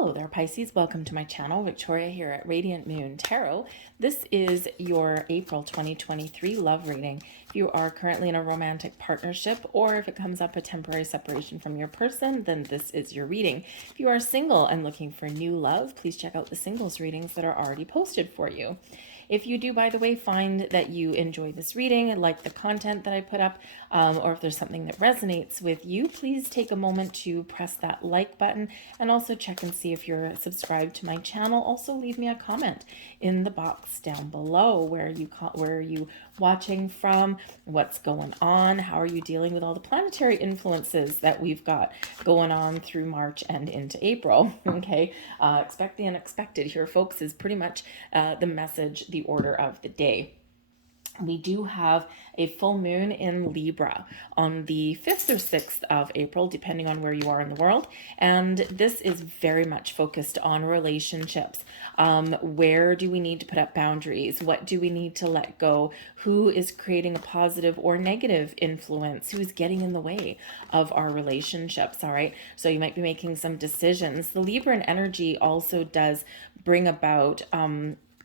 Hello there, Pisces. Welcome to my channel. Victoria here at Radiant Moon Tarot. This is your April 2023 love reading. If you are currently in a romantic partnership, or if it comes up a temporary separation from your person, then this is your reading. If you are single and looking for new love, please check out the singles readings that are already posted for you. If you do, by the way, find that you enjoy this reading and like the content that I put up, or if there's something that resonates with you, please take a moment to press that like button and also check and see if you're subscribed to my channel. Also, leave me a comment in the box down below. Where are you watching from? What's going on? How are you dealing with all the planetary influences that we've got going on through March and into April? Okay, expect the unexpected here, folks, is pretty much the message, the order of the day. We do have a full moon in Libra on the 5th or 6th of April, depending on where you are in the world. And this is very much focused on relationships. Where do we need to put up boundaries? What do we need to let go? Who is creating a positive or negative influence? Who's getting in the way of our relationships? All right. So you might be making some decisions. The Libran energy also does bring about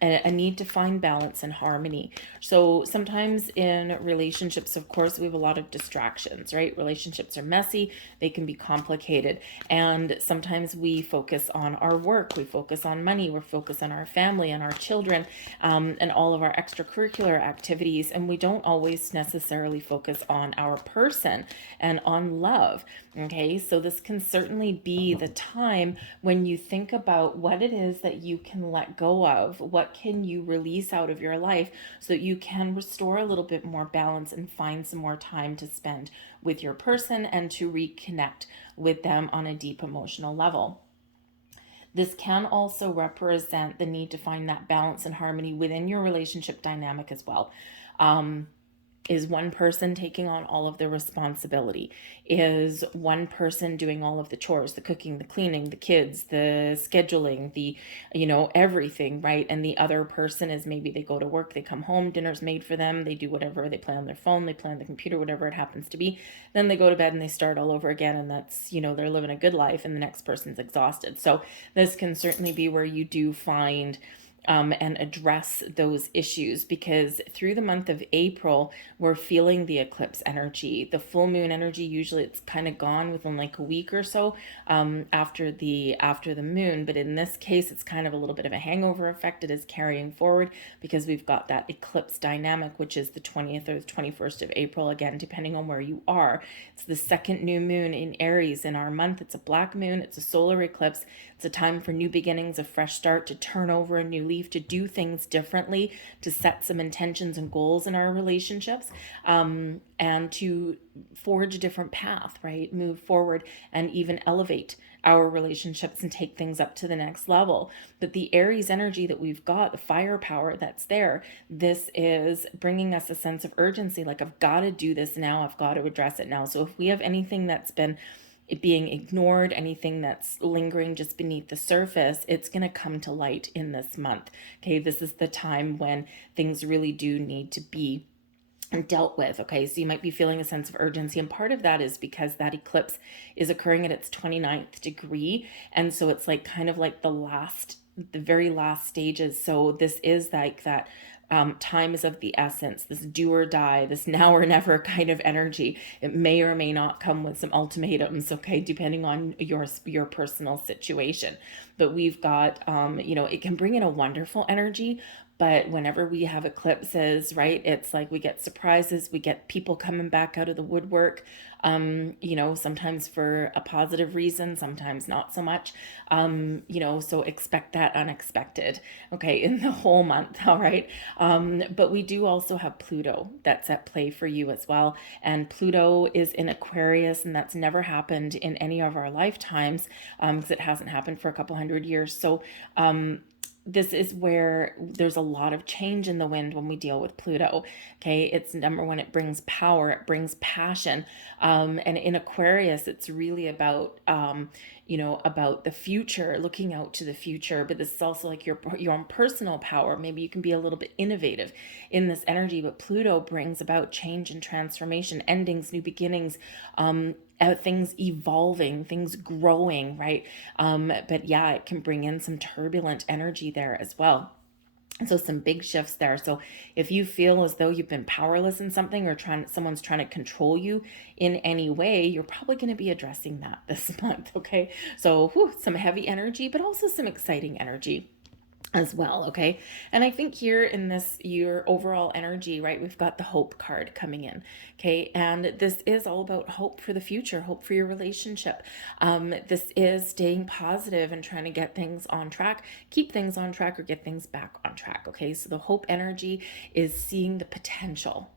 a need to find balance and harmony. So sometimes in relationships, of course, we have a lot of distractions, right? Relationships are messy, they can be complicated. And sometimes we focus on our work, we focus on money, we focus on our family and our children, and all of our extracurricular activities. And we don't always necessarily focus on our person and on love. Okay, so this can certainly be the time when you think about what it is that you can let go of, what can you release out of your life so that you can restore a little bit more balance and find some more time to spend with your person and to reconnect with them on a deep emotional level. This can also represent the need to find that balance and harmony within your relationship dynamic as well. Is one person taking on all of the responsibility? Is one person doing all of the chores, the cooking, the cleaning, the kids, the scheduling, the, everything, right? And the other person is, maybe they go to work, they come home, dinner's made for them, they do whatever, they play on their phone, they play on the computer, whatever it happens to be. Then they go to bed and they start all over again, and that's, they're living a good life, and the next person's exhausted. So this can certainly be where you do find and address those issues, because through the month of April, we're feeling the eclipse energy. The full moon energy, usually it's kind of gone within like a week or so after the moon. But in this case, it's kind of a little bit of a hangover effect. It is carrying forward because we've got that eclipse dynamic, which is the 20th or the 21st of April, again, depending on where you are. It's the second new moon in Aries in our month. It's a black moon. It's a solar eclipse. It's a time for new beginnings, a fresh start, to turn over a new leaf, to do things differently, to set some intentions and goals in our relationships, and to forge a different path, right? Move forward and even elevate our relationships and take things up to the next level. But the Aries energy that we've got, the firepower that's there, this is bringing us a sense of urgency, like I've got to do this now, I've got to address it now. So if we have anything that's been being ignored, anything that's lingering just beneath the surface, it's going to come to light in this month. Okay, this is the time when things really do need to be dealt with. Okay, so you might be feeling a sense of urgency, and part of that is because that eclipse is occurring at its 29th degree, and so it's like kind of like the very last stages. So this is like that time is of the essence, this do or die, this now or never kind of energy. It may or may not come with some ultimatums, okay, depending on your personal situation. But we've got, it can bring in a wonderful energy. But whenever we have eclipses, right, it's like we get surprises, we get people coming back out of the woodwork, sometimes for a positive reason, sometimes not so much, so expect that unexpected, okay, in the whole month, all right? But we do also have Pluto that's at play for you as well. And Pluto is in Aquarius, and that's never happened in any of our lifetimes, because it hasn't happened for a couple hundred years. So, this is where there's a lot of change in the wind when we deal with Pluto. Okay, it's number one, it brings power, it brings passion. And in Aquarius, it's really about, about the future, looking out to the future. But this is also like your own personal power. Maybe you can be a little bit innovative in this energy, but Pluto brings about change and transformation, endings, new beginnings, things evolving, things growing, right? But yeah, it can bring in some turbulent energy there as well. So some big shifts there. So if you feel as though you've been powerless in something, or someone's trying to control you in any way, you're probably going to be addressing that this month. Okay. So some heavy energy, but also some exciting energy as well. Okay. And I think here in this your overall energy, right, we've got the hope card coming in. Okay. And this is all about hope for the future, hope for your relationship. This is staying positive and trying to get things on track, keep things on track, or get things back on track. Okay. So the hope energy is seeing the potential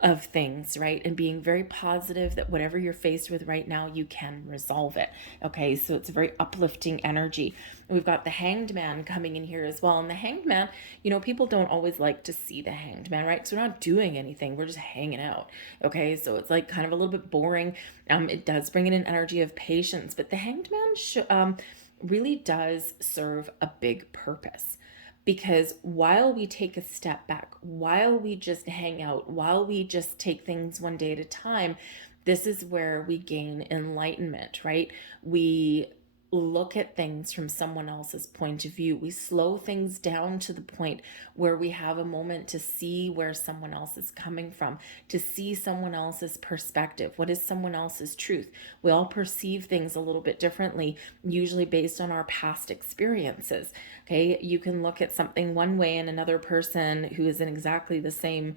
of things, right? And being very positive that whatever you're faced with right now, you can resolve it. Okay, so it's a very uplifting energy. We've got the Hanged Man coming in here as well. And the Hanged Man, people don't always like to see the Hanged Man, right? So we're not doing anything, we're just hanging out. Okay, so it's like kind of a little bit boring. It does bring in an energy of patience, but the Hanged Man really does serve a big purpose. Because while we take a step back, while we just hang out, while we just take things one day at a time, this is where we gain enlightenment, right? We look at things from someone else's point of view. We slow things down to the point where we have a moment to see where someone else is coming from, to see someone else's perspective. What is someone else's truth? We all perceive things a little bit differently, usually based on our past experiences. Okay, you can look at something one way, and another person who is in exactly the same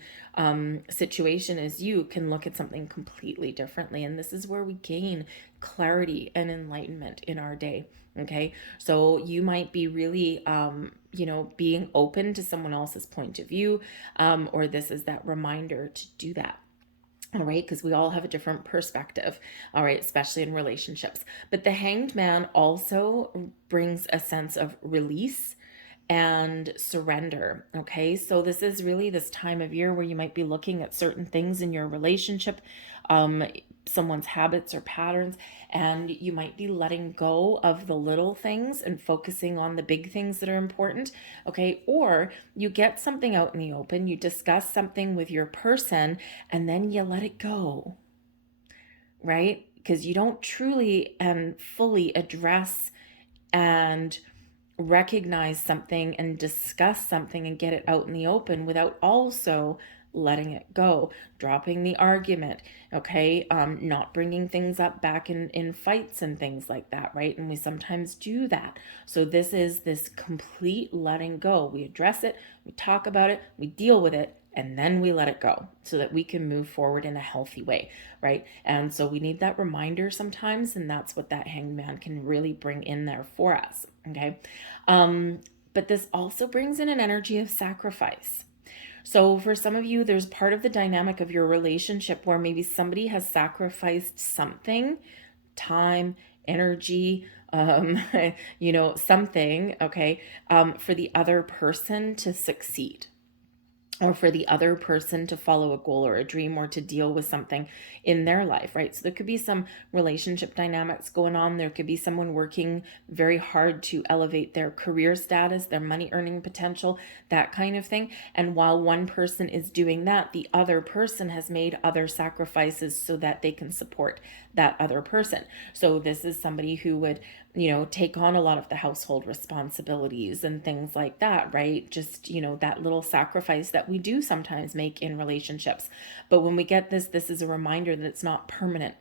situation as you can look at something completely differently. And this is where we gain clarity and enlightenment in our day. Okay, so you might be really being open to someone else's point of view, or this is that reminder to do that. All right, because we all have a different perspective, all right, especially in relationships. But the Hanged Man also brings a sense of release and surrender. Okay, so this is really this time of year where you might be looking at certain things in your relationship, someone's habits or patterns, and you might be letting go of the little things and focusing on the big things that are important. Okay, or you get something out in the open, you discuss something with your person, and then you let it go, right? Because you don't truly and fully address and recognize something and discuss something and get it out in the open without also letting it go, dropping the argument, okay, not bringing things up back in fights and things like that, right? And we sometimes do that. So this is this complete letting go. We address it, we talk about it, we deal with it, and then we let it go so that we can move forward in a healthy way, right? And so we need that reminder sometimes, and that's what that Hanged Man can really bring in there for us, okay? But this also brings in an energy of sacrifice. So for some of you, there's part of the dynamic of your relationship where maybe somebody has sacrificed something, time, energy, something, okay, for the other person to succeed, or for the other person to follow a goal or a dream, or to deal with something in their life, right? So there could be some relationship dynamics going on. There could be someone working very hard to elevate their career status, their money earning potential, that kind of thing. And while one person is doing that, the other person has made other sacrifices so that they can support that other person. So this is somebody who would, take on a lot of the household responsibilities and things like that, right? Just, that little sacrifice that we do sometimes make in relationships. But when we get this is a reminder that it's not permanent.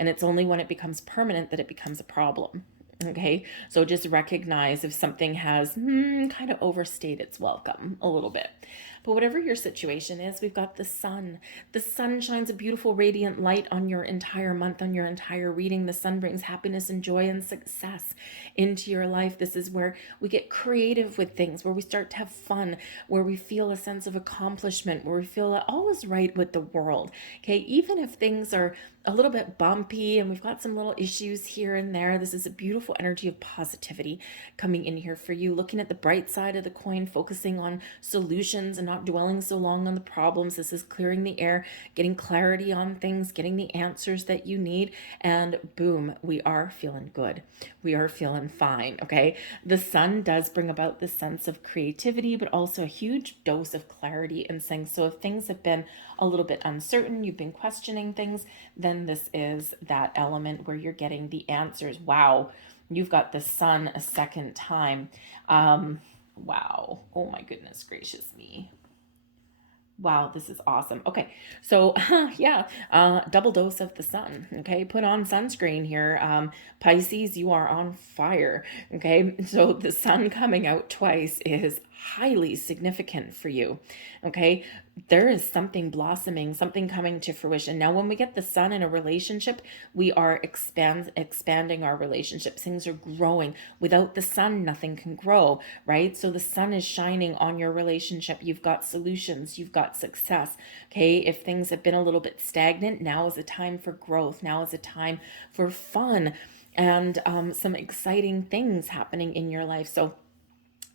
And it's only when it becomes permanent that it becomes a problem. Okay, so just recognize if something has kind of overstayed its welcome a little bit. But whatever your situation is, we've got the sun. The sun shines a beautiful, radiant light on your entire month, on your entire reading. The sun brings happiness and joy and success into your life. This is where we get creative with things, where we start to have fun, where we feel a sense of accomplishment, where we feel that all is right with the world. Okay, even if things are a little bit bumpy and we've got some little issues here and there, this is a beautiful energy of positivity coming in here for you, looking at the bright side of the coin, focusing on solutions and not dwelling so long on the problems. This is clearing the air, getting clarity on things, getting the answers that you need. And boom, we are feeling good. We are feeling fine. Okay. The sun does bring about this sense of creativity, but also a huge dose of clarity and things. So if things have been a little bit uncertain, you've been questioning things, then this is that element where you're getting the answers. Wow. You've got the sun a second time. Wow. Oh my goodness gracious me. Wow, this is awesome. Okay, so yeah, double dose of the sun. Okay, put on sunscreen here. Pisces, you are on fire. Okay, so the sun coming out twice is highly significant for you. Okay, there is something blossoming, something coming to fruition. Now, when we get the sun in a relationship, we are expanding our relationships. Things are growing. Without the sun, nothing can grow, right? So the sun is shining on your relationship. You've got solutions, you've got success. Okay, if things have been a little bit stagnant, now is a time for growth. Now is a time for fun and some exciting things happening in your life. So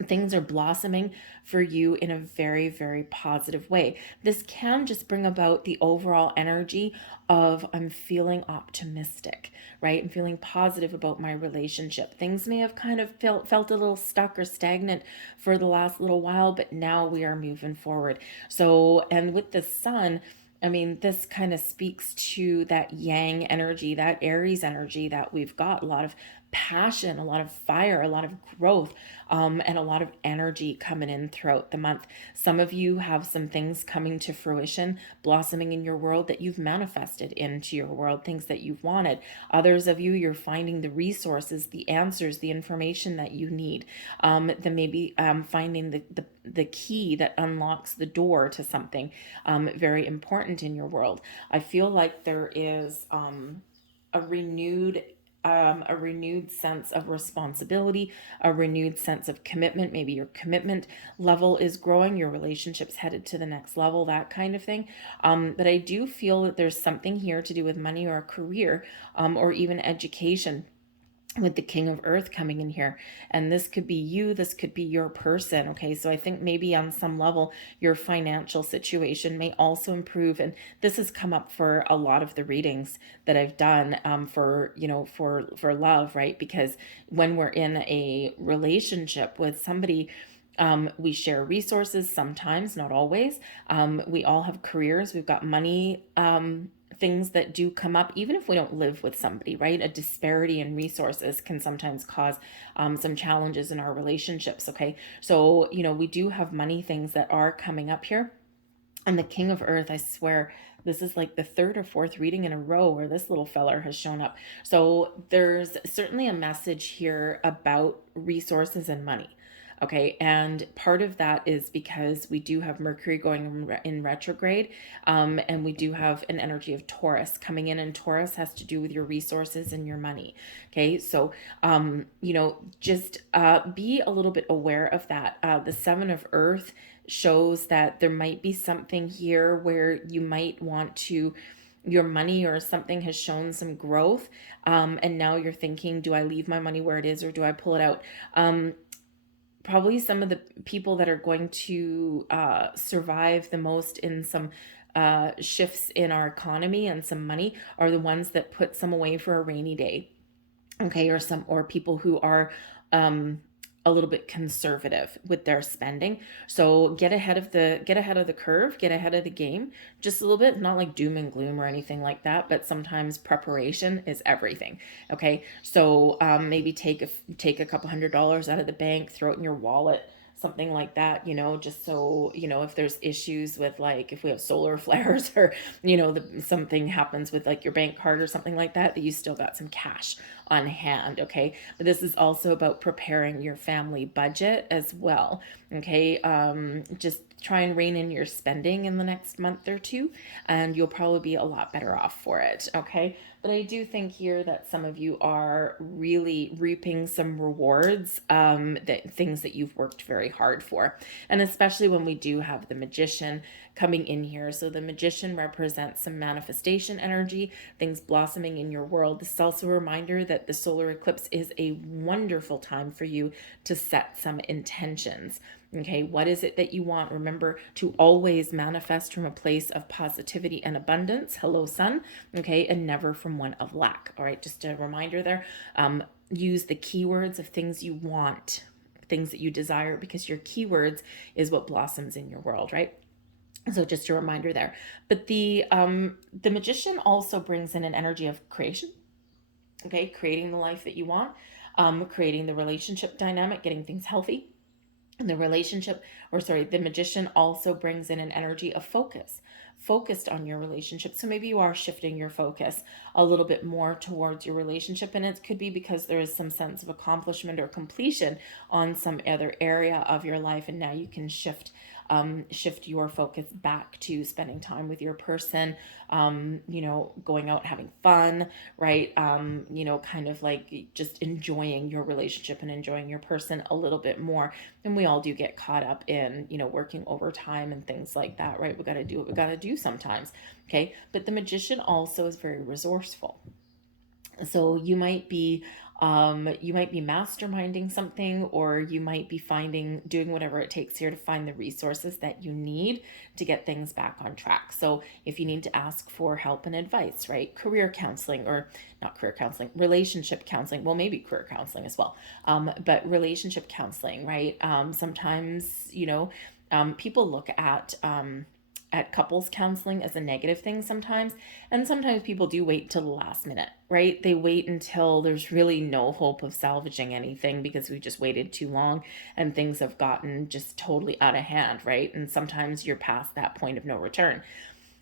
things are blossoming for you in a very, very positive way. This can just bring about the overall energy of I'm feeling optimistic, right? I'm feeling positive about my relationship. Things may have kind of felt a little stuck or stagnant for the last little while, but now we are moving forward. So, and with the sun, I mean, this kind of speaks to that yang energy, that Aries energy that we've got. A lot of passion, a lot of fire, a lot of growth, and a lot of energy coming in throughout the month. Some of you have some things coming to fruition, blossoming in your world that you've manifested into your world, things that you've wanted. Others of you, you're finding the resources, the answers, the information that you need. Then maybe finding the key that unlocks the door to something very important in your world. I feel like there is a renewed sense of responsibility, a renewed sense of commitment. Maybe your commitment level is growing, your relationship's headed to the next level, that kind of thing. But I do feel that there's something here to do with money or a career, or even education, with the King of Earth coming in here. And this could be you, this could be your person. Okay, so I think maybe on some level your financial situation may also improve. And this has come up for a lot of the readings that I've done, for love, right? Because when we're in a relationship with somebody, we share resources sometimes, not always. We all have careers, we've got money, things that do come up, even if we don't live with somebody, right? A disparity in resources can sometimes cause some challenges in our relationships. Okay, so we do have money things that are coming up here. And the King of Earth, I swear, this is like the third or fourth reading in a row where this little feller has shown up. So there's certainly a message here about resources and money. Okay, and part of that is because we do have Mercury going in retrograde, and we do have an energy of Taurus coming in, and Taurus has to do with your resources and your money. Okay, so just be a little bit aware of that. The Seven of Earth shows that there might be something here where you might want to, your money or something has shown some growth, and now you're thinking, do I leave my money where it is or do I pull it out? Probably some of the people that are going to survive the most in some shifts in our economy and some money are the ones that put some away for a rainy day. Okay, or people who are a little bit conservative with their spending. So get ahead of the curve, get ahead of the game just a little bit, not like doom and gloom or anything like that, but sometimes preparation is everything. Okay, so maybe take a couple $100 out of the bank, throw it in your wallet, something like that, just so, if there's issues with, like, if we have solar flares or, something happens with like your bank card or something like that, that you still got some cash on hand. Okay, but this is also about preparing your family budget as well. Okay, just try and rein in your spending in the next month or two, and you'll probably be a lot better off for it. Okay, But I do think here that some of you are really reaping some rewards, that things that you've worked very hard for. And especially when we do have the Magician coming in here. So the Magician represents some manifestation energy, things blossoming in your world. This is also a reminder that the solar eclipse is a wonderful time for you to set some intentions. Okay, what is it that you want? Remember to always manifest from a place of positivity and abundance. Hello, sun. Okay, and never from one of lack. All right, just a reminder there. Use the keywords of things you want, things that you desire, because your keywords is what blossoms in your world, right? So just a reminder there. But the Magician also brings in an energy of creation. Okay, creating the life that you want, creating the relationship dynamic, getting things healthy. And the Magician also brings in an energy of focused on your relationship. So maybe you are shifting your focus a little bit more towards your relationship, and it could be because there is some sense of accomplishment or completion on some other area of your life, and now you can shift your focus back to spending time with your person, going out having fun, right? Kind of like just enjoying your relationship and enjoying your person a little bit more. And we all do get caught up in, working overtime and things like that, right? We got to do what we got to do sometimes. Okay. But the Magician also is very resourceful. So you might be masterminding something, or you might be doing whatever it takes here to find the resources that you need to get things back on track. So if you need to ask for help and advice, right? Career counseling, or not career counseling, relationship counseling. Well, maybe career counseling as well. But relationship counseling, right? Sometimes, people look at couples counseling as a negative thing sometimes. And sometimes people do wait till the last minute, right? They wait until there's really no hope of salvaging anything because we just waited too long and things have gotten just totally out of hand, right? And sometimes you're past that point of no return.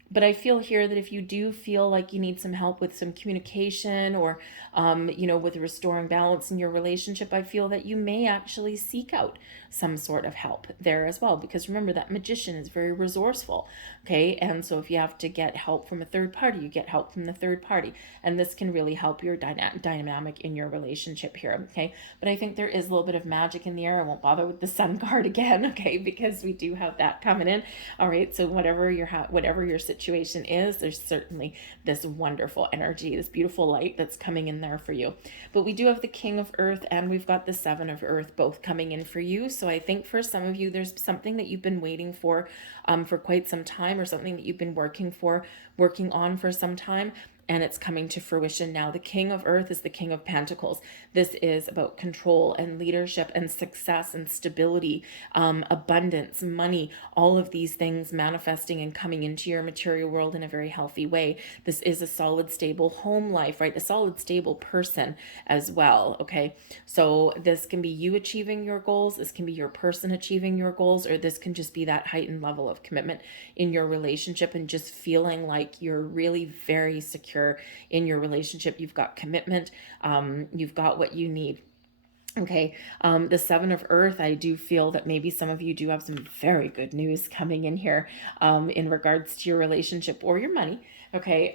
But I feel here that if you do feel like you need some help with some communication, or, with restoring balance in your relationship, I feel that you may actually seek out some sort of help there as well. Because remember, that Magician is very resourceful. Okay. And so if you have to get help from a third party, you get help from the third party. And this can really help your dynamic in your relationship here. Okay. But I think there is a little bit of magic in the air. I won't bother with the sun card again. Okay. Because we do have that coming in. All right. So whatever your situation is, there's certainly this wonderful energy, this beautiful light that's coming in there for you. But we do have the King of Earth and we've got the Seven of Earth both coming in for you. So I think for some of you, there's something that you've been waiting for quite some time, or something that you've been working on for some time, and it's coming to fruition now. The King of Earth is the King of Pentacles. This is about control and leadership and success and stability, abundance, money, all of these things manifesting and coming into your material world in a very healthy way. This is a solid, stable home life, right? A solid, stable person as well, okay? So this can be you achieving your goals, this can be your person achieving your goals, or this can just be that heightened level of commitment in your relationship and just feeling like you're really very secure in your relationship. You've got commitment, you've got what you need. Okay, the Seven of Earth, I do feel that maybe some of you do have some very good news coming in here in regards to your relationship or your money, okay,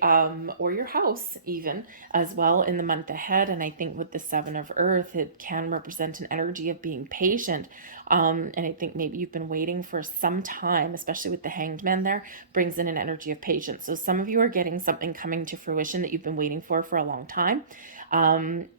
or your house even as well in the month ahead. And I think with the Seven of Earth, it can represent an energy of being patient. And I think maybe you've been waiting for some time, especially with the Hanged Man there, brings in an energy of patience. So some of you are getting something coming to fruition that you've been waiting for a long time.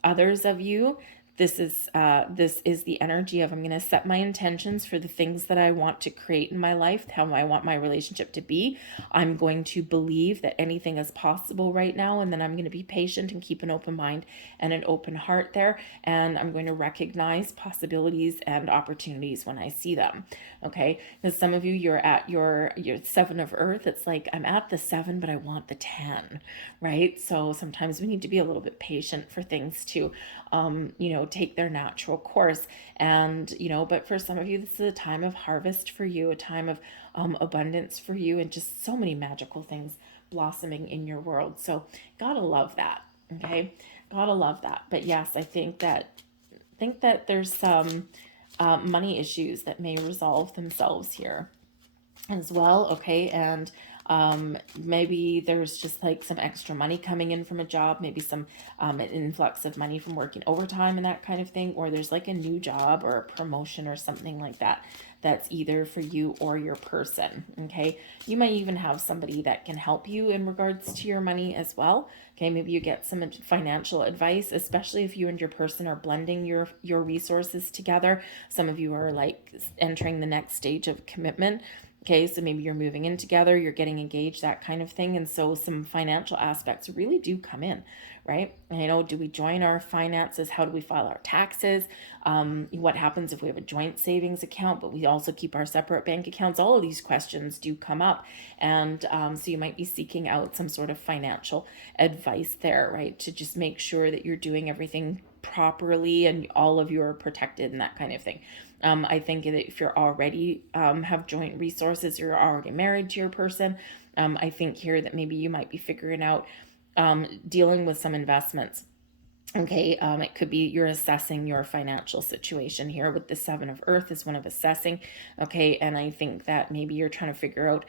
Others of you, this is the energy of, I'm going to set my intentions for the things that I want to create in my life, how I want my relationship to be. I'm going to believe that anything is possible right now, and then I'm going to be patient and keep an open mind and an open heart there, and I'm going to recognize possibilities and opportunities when I see them. Okay, because some of you, you're at your Seven of Earth. It's like, I'm at the 7, but I want the 10, right? So sometimes we need to be a little bit patient for things to take their natural course. And but for some of you, this is a time of harvest for you, a time of abundance for you, and just so many magical things blossoming in your world. So gotta love that. Okay, gotta love that. But yes, I think that there's some money issues that may resolve themselves here as well. Okay, and Maybe there's just like some extra money coming in from a job, maybe some an influx of money from working overtime and that kind of thing, or there's like a new job or a promotion or something like that that's either for you or your person. Okay, you might even have somebody that can help you in regards to your money as well. Okay, maybe you get some financial advice, especially if you and your person are blending your resources together. Some of you are like entering the next stage of commitment. Okay, so maybe you're moving in together, you're getting engaged, that kind of thing. And so some financial aspects really do come in, right? And, do we join our finances? How do we file our taxes? What happens if we have a joint savings account, but we also keep our separate bank accounts? All of these questions do come up. And so you might be seeking out some sort of financial advice there, right? To just make sure that you're doing everything properly and all of you are protected and that kind of thing. I think that if you're already have joint resources, you're already married to your person, I think here that maybe you might be figuring out dealing with some investments. Okay, it could be you're assessing your financial situation here with the Seven of Earth is one of assessing. Okay, and I think that maybe you're trying to figure out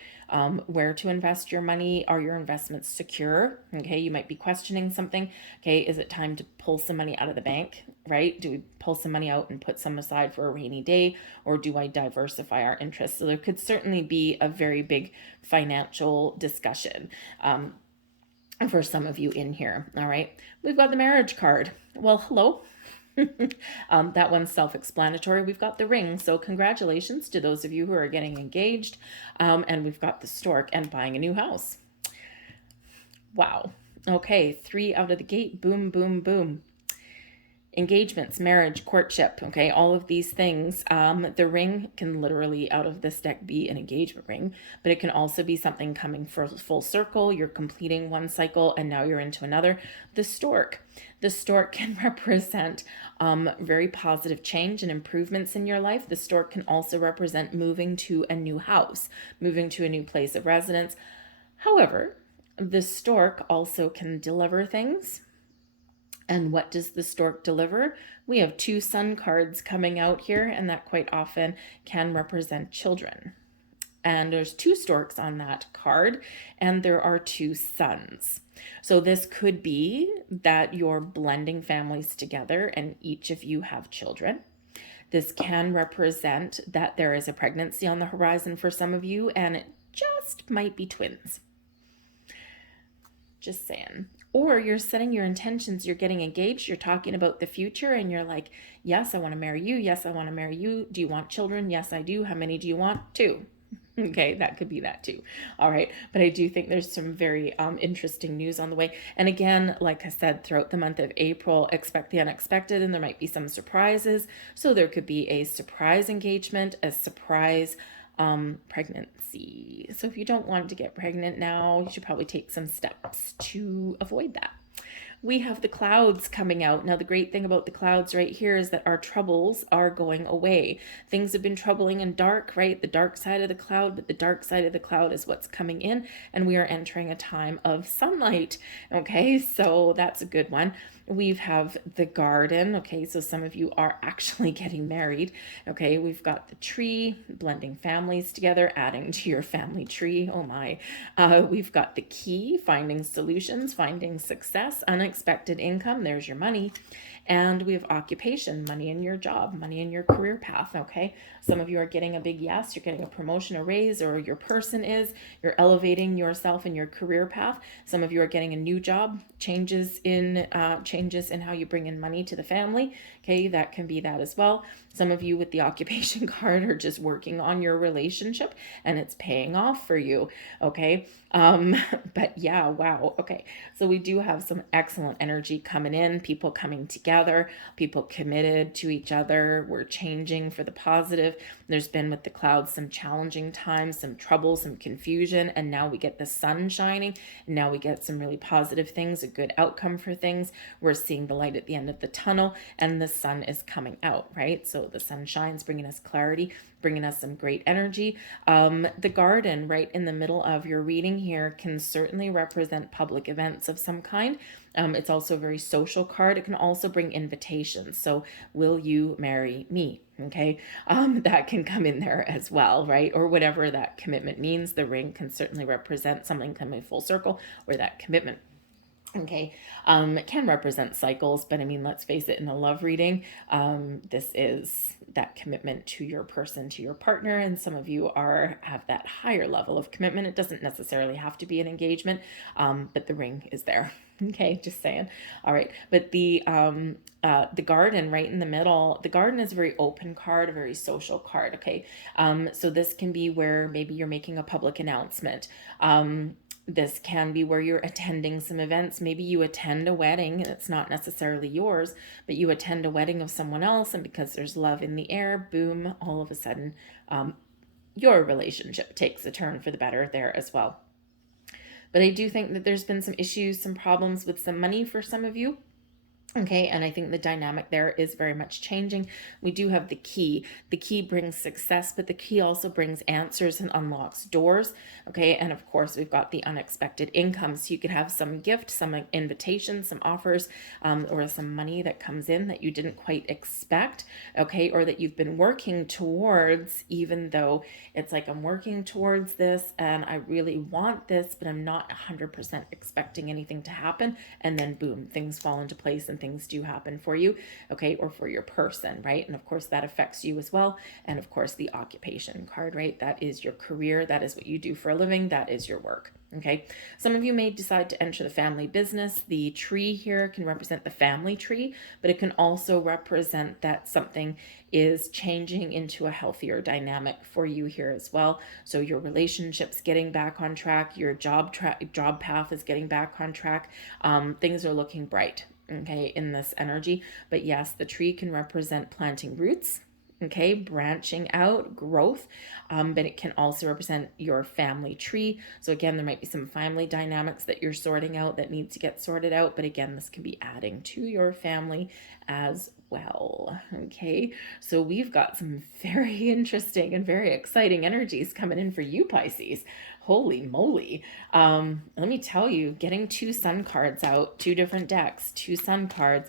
where to invest your money. Are your investments secure? Okay, you might be questioning something. Okay, is it time to pull some money out of the bank, right? Do we pull some money out and put some aside for a rainy day, or do I diversify our interests? So there could certainly be a very big financial discussion for some of you in here. All right, we've got the marriage card. Well, hello. That one's self-explanatory. We've got the ring, so congratulations to those of you who are getting engaged. And we've got the stork and buying a new house. Wow. Okay, 3 out of the gate. Boom, boom, boom. Engagements, marriage, courtship, okay, all of these things. The ring can literally out of this deck be an engagement ring, but it can also be something coming for full circle. You're completing one cycle and now you're into another. The stork can represent very positive change and improvements in your life. The stork can also represent moving to a new house, moving to a new place of residence. However, the stork also can deliver things. And what does the stork deliver? We have 2 sun cards coming out here, and that quite often can represent children. And there's 2 storks on that card, and there are 2 suns. So this could be that you're blending families together and each of you have children. This can represent that there is a pregnancy on the horizon for some of you, and it just might be twins. Just saying. Or you're setting your intentions, you're getting engaged, you're talking about the future, and you're like, yes, I want to marry you. Yes, I want to marry you. Do you want children? Yes, I do. How many do you want? 2. Okay, that could be that too. All right, but I do think there's some very interesting news on the way. And again, like I said, throughout the month of April, expect the unexpected, and there might be some surprises. So there could be a surprise engagement, a surprise pregnancy. So if you don't want to get pregnant now, you should probably take some steps to avoid that. We have the clouds coming out. Now, the great thing about the clouds right here is that our troubles are going away. Things have been troubling and dark, right? The dark side of the cloud, but the dark side of the cloud is what's coming in, and we are entering a time of sunlight. Okay, so that's a good one. We have the garden. Okay, so some of you are actually getting married. Okay, we've got the tree, blending families together, adding to your family tree. Oh my. We've got the key, finding solutions, finding success, unexpected income. There's your money. And we have occupation, money in your job, money in your career path. Okay, some of you are getting a big yes, you're getting a promotion, a raise, or your person is, you're elevating yourself in your career path. Some of you are getting a new job, changes in how you bring in money to the family. Okay, that can be that as well. Some of you with the occupation card are just working on your relationship and it's paying off for you. Okay, but yeah, wow. Okay, so we do have some excellent energy coming in, people coming together, people committed to each other. We're changing for the positive. There's been with the clouds some challenging times, some trouble, some confusion, and now we get the sun shining. And now we get some really positive things, a good outcome for things. We're seeing the light at the end of the tunnel, and the sun is coming out, right? So So the sun shines, bringing us clarity, bringing us some great energy. The garden right in the middle of your reading here can certainly represent public events of some kind. It's also a very social card. It can also bring invitations. So, will you marry me? Okay, that can come in there as well, right? Or whatever that commitment means. The ring can certainly represent something coming full circle, or that commitment. Okay, it can represent cycles, but I mean, let's face it, in a love reading, this is that commitment to your person, to your partner, and some of you have that higher level of commitment. It doesn't necessarily have to be an engagement, but the ring is there. Okay, just saying. All right, but the garden right in the middle, the garden is a very open card, a very social card. Okay, so this can be where maybe you're making a public announcement. This can be where you're attending some events. Maybe you attend a wedding and it's not necessarily yours, but you attend a wedding of someone else, and because there's love in the air, boom, all of a sudden, your relationship takes a turn for the better there as well. But I do think that there's been some issues, some problems with some money for some of you. Okay, and I think the dynamic there is very much changing. We do have the key. The key brings success, but the key also brings answers and unlocks doors. Okay, and of course, we've got the unexpected income. So you could have some gift, some invitation, some offers, or some money that comes in that you didn't quite expect. Okay, or that you've been working towards, even though it's like, I'm working towards this and I really want this, but I'm not 100% expecting anything to happen. And then boom, things fall into place and things do happen for you, okay, or for your person, right? And of course that affects you as well. And of course the occupation card, right? That is your career. That is what you do for a living. That is your work. Okay, some of you may decide to enter the family business. The tree here can represent the family tree, but it can also represent that something is changing into a healthier dynamic for you here as well. So your relationship's getting back on track, your job path is getting back on track. Things are looking bright, okay, in this energy. But yes, the tree can represent planting roots, okay, branching out, growth, but it can also represent your family tree. So again, there might be some family dynamics that you're sorting out that need to get sorted out, but again, this can be adding to your family as well. Okay, so we've got some very interesting and very exciting energies coming in for you, Pisces. Holy moly. Let me tell you, getting 2 sun cards out, 2 different decks, 2 sun cards,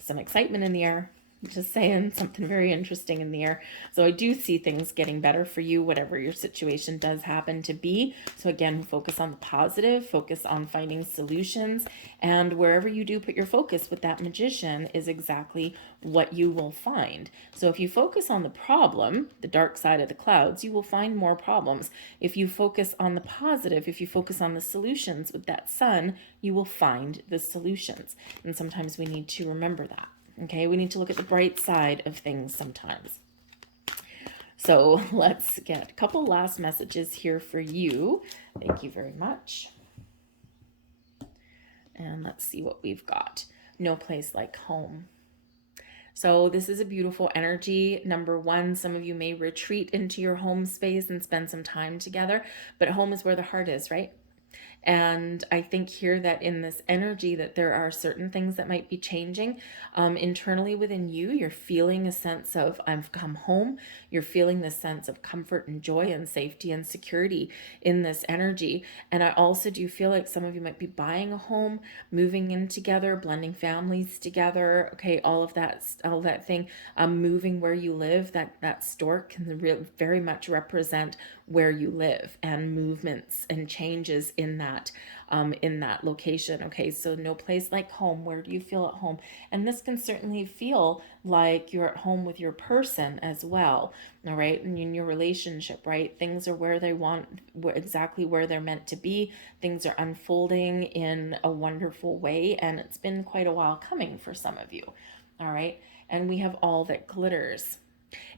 some excitement in the air. Just saying, something very interesting in the air. So I do see things getting better for you, whatever your situation does happen to be. So again, focus on the positive, focus on finding solutions, and wherever you do put your focus with that magician is exactly what you will find. So if you focus on the problem, the dark side of the clouds, you will find more problems. If you focus on the positive, if you focus on the solutions with that sun, you will find the solutions. And sometimes we need to remember that. Okay, we need to look at the bright side of things sometimes. So let's get a couple last messages here for you. Thank you very much. And let's see what we've got. No place like home. So this is a beautiful energy. Number one, some of you may retreat into your home space and spend some time together, but home is where the heart is, right? And I think here that in this energy that there are certain things that might be changing internally within you. You're feeling a sense of, I've come home. You're feeling this sense of comfort and joy and safety and security in this energy. And I also do feel like some of you might be buying a home, moving in together, blending families together. Okay, all that thing, moving where you live. That stork can very much represent where you live and movements and changes in that location. Okay, so no place like home. Where do you feel at home? And this can certainly feel like you're at home with your person as well. All right, and in your relationship, right? Things are where they want, exactly where they're meant to be. Things are unfolding in a wonderful way, and it's been quite a while coming for some of you. All right, and we have all that glitters.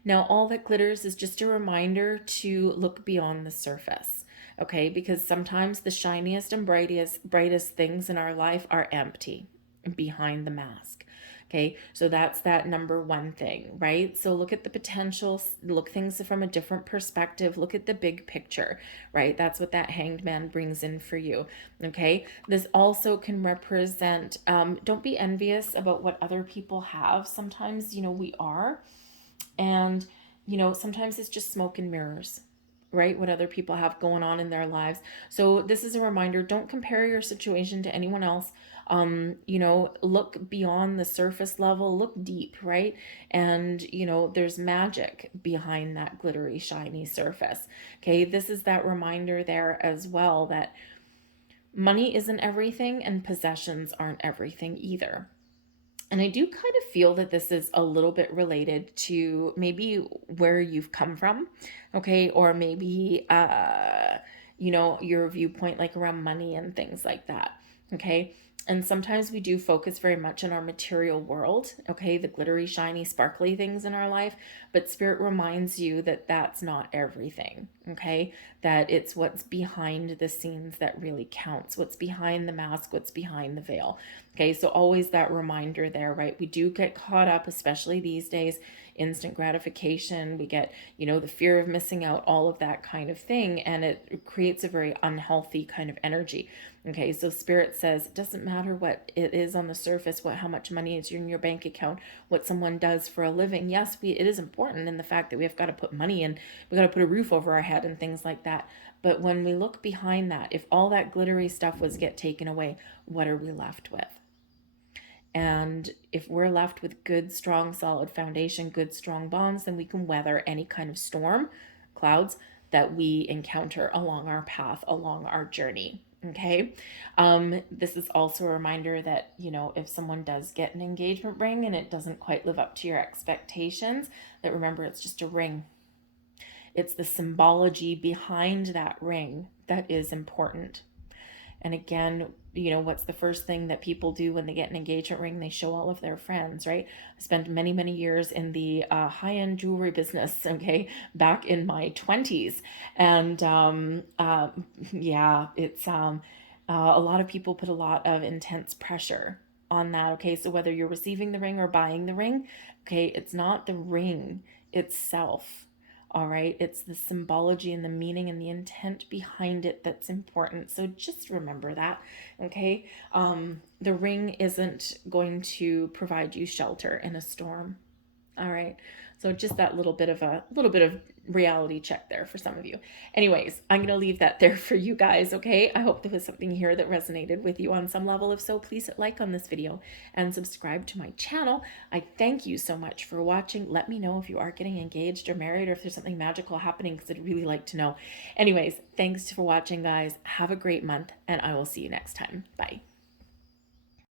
Now, all that glitters is just a reminder to look beyond the surface, okay? Because sometimes the shiniest and brightest things in our life are empty behind the mask. Okay, so that's that number one thing, right? So look at the potential, look things from a different perspective, look at the big picture, right? That's what that hanged man brings in for you. Okay, this also can represent, don't be envious about what other people have. Sometimes, we are. And, sometimes it's just smoke and mirrors, right? What other people have going on in their lives. So this is a reminder, don't compare your situation to anyone else. Look beyond the surface level, look deep, right? And, there's magic behind that glittery, shiny surface. Okay, this is that reminder there as well that money isn't everything and possessions aren't everything either. And I do kind of feel that this is a little bit related to maybe where you've come from, okay? Or maybe, your viewpoint like around money and things like that, okay? And sometimes we do focus very much on our material world, okay? The glittery, shiny, sparkly things in our life. But Spirit reminds you that that's not everything, okay? That it's what's behind the scenes that really counts, what's behind the mask, what's behind the veil. Okay, so always that reminder there, right? We do get caught up, especially these days, instant gratification. We get, the fear of missing out, all of that kind of thing. And it creates a very unhealthy kind of energy. Okay, so Spirit says it doesn't matter what it is on the surface, how much money is in your bank account, what someone does for a living. Yes, it is important in the fact that we have got to put money in, we got to put a roof over our head and things like that. But when we look behind that, if all that glittery stuff was get taken away, what are we left with? And if we're left with good, strong, solid foundation, good, strong bonds, then we can weather any kind of storm, clouds that we encounter along our path, along our journey. Okay. This is also a reminder that, if someone does get an engagement ring and it doesn't quite live up to your expectations, that remember it's just a ring. It's the symbology behind that ring that is important. And again, what's the first thing that people do when they get an engagement ring? They show all of their friends, right? I spent many, many years in the high-end jewelry business, okay, back in my 20s. And yeah, it's a lot of people put a lot of intense pressure on that, okay? So whether you're receiving the ring or buying the ring, okay, it's not the ring itself. All right, it's the symbology and the meaning and the intent behind it that's important. So just remember that, okay? The ring isn't going to provide you shelter in a storm. All right. So just that little bit of reality check there for some of you. Anyways, I'm going to leave that there for you guys, okay? I hope there was something here that resonated with you on some level. If so, please hit like on this video and subscribe to my channel. I thank you so much for watching. Let me know if you are getting engaged or married or if there's something magical happening because I'd really like to know. Anyways, thanks for watching, guys. Have a great month and I will see you next time. Bye.